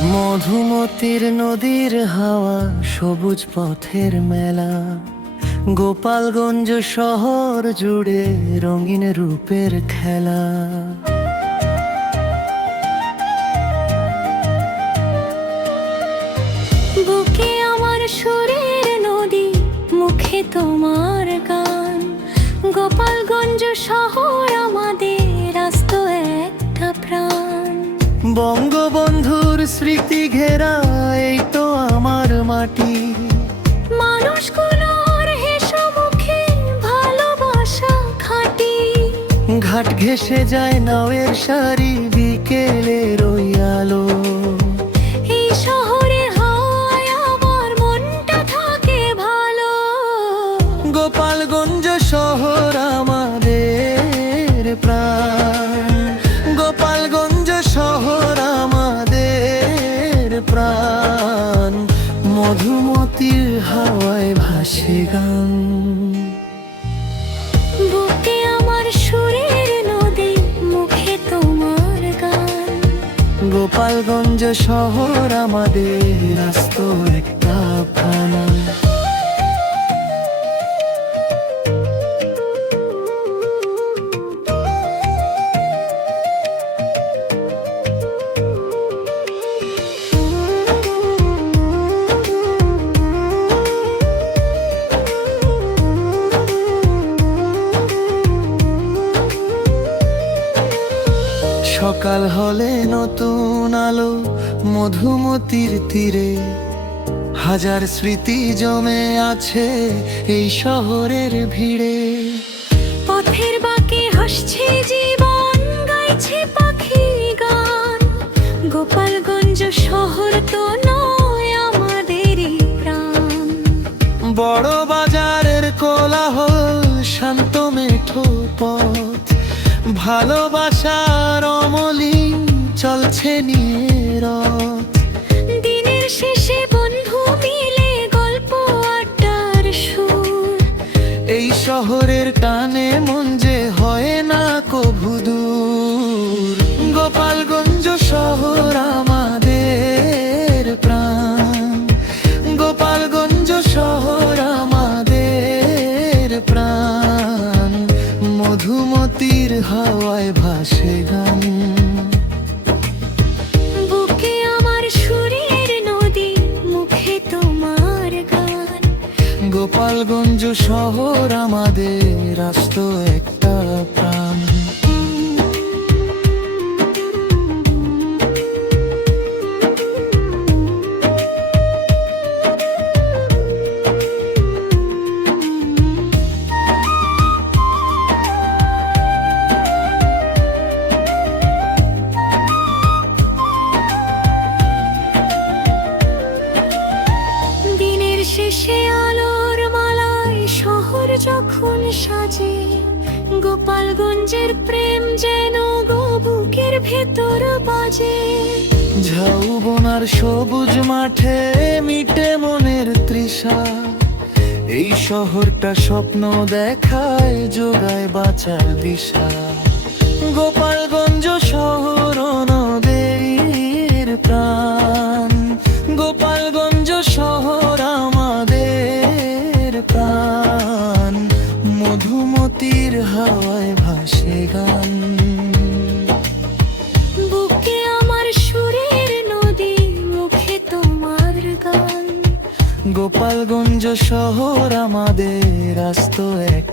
মধুমতির নদীর হাওয়া, সবুজ পথের মেলা, গোপালগঞ্জ শহর জুড়ে রঙিন রূপের খেলা। বুকে আমার সুরের নদী, মুখে তোমার গান। গোপালগঞ্জ শহর আমাদের আস্ত একটা প্রাণ। বঙ্গবন্ধুর স্মৃতি ঘেরা এই তো আমার মাটি। মানুষগুলোর হেসো মুখে ভালোবাসা খাঁটি। ঘাট ঘেঁষে যায় নাওয়ের সারি, বিকেলের ওই আলো। এই শহরে হাওয়ায় আমার মনটা থাকে ভালো। গোপালগঞ্জ শহর আমাদের প্রাণ। গোপালগঞ্জ শহর আমাদের প্রাণ। মধুমতির হাওয়ায় ভাসে গান। বুকে আমার সুরের নদী, মুখে তোমার গান। গোপালগঞ্জ শহর আমাদের আস্ত একটা প্রাণ। সকাল হলে নতুন আলো মধুমতির তীরে, হাজার স্মৃতি জমে আছে এই শহরের ভিড়ে। পথের বাঁকে হাসছে জীবন, গাইছে পাখি গান। গোপালগঞ্জ শহর তো নয় আমাদেরই প্রাণ। বড় বাজারের কোলাহল, শান্ত মেঠো পথ, ভালোবাসার অমলিন চলছে নিয়ে রথ। দিনের শেষে বন্ধু মিলে গল্প আড্ডার সুর। এই শহরের টানে মন যে হয় না কভু দূর। গোপালগঞ্জ শহর আমাদের প্রাণ। গোপালগঞ্জ শহর আমাদের প্রাণ। মধুমতির হাওয়ায় ভাসে গান। বুকে আমার সুরের নদী, মুখে তোমার গান। গোপালগঞ্জ শহর আমাদের আস্ত একটা প্রাণ। দিনের শেষে আলোর মালায় শহর যখন সাজে, গোপালগঞ্জের প্রেম যেন গো বুকের ভেতর বাজে। ঝাউবনার সবুজ মাঠে মিটে মনের তৃষা। এই শহরটা স্বপ্ন দেখায়, যোগায় বাঁচার দিশা। গোপালগঞ্জ শহর নদের প্রাণ। গোপালগঞ্জ শহর আমাদের প্রাণ। মধুমতির হাওয়ায় ভাসে গান। বুকে আমার সুরের নদী, মুখে তোমার গান। গোপালগঞ্জ শহর আমাদের আস্ত এক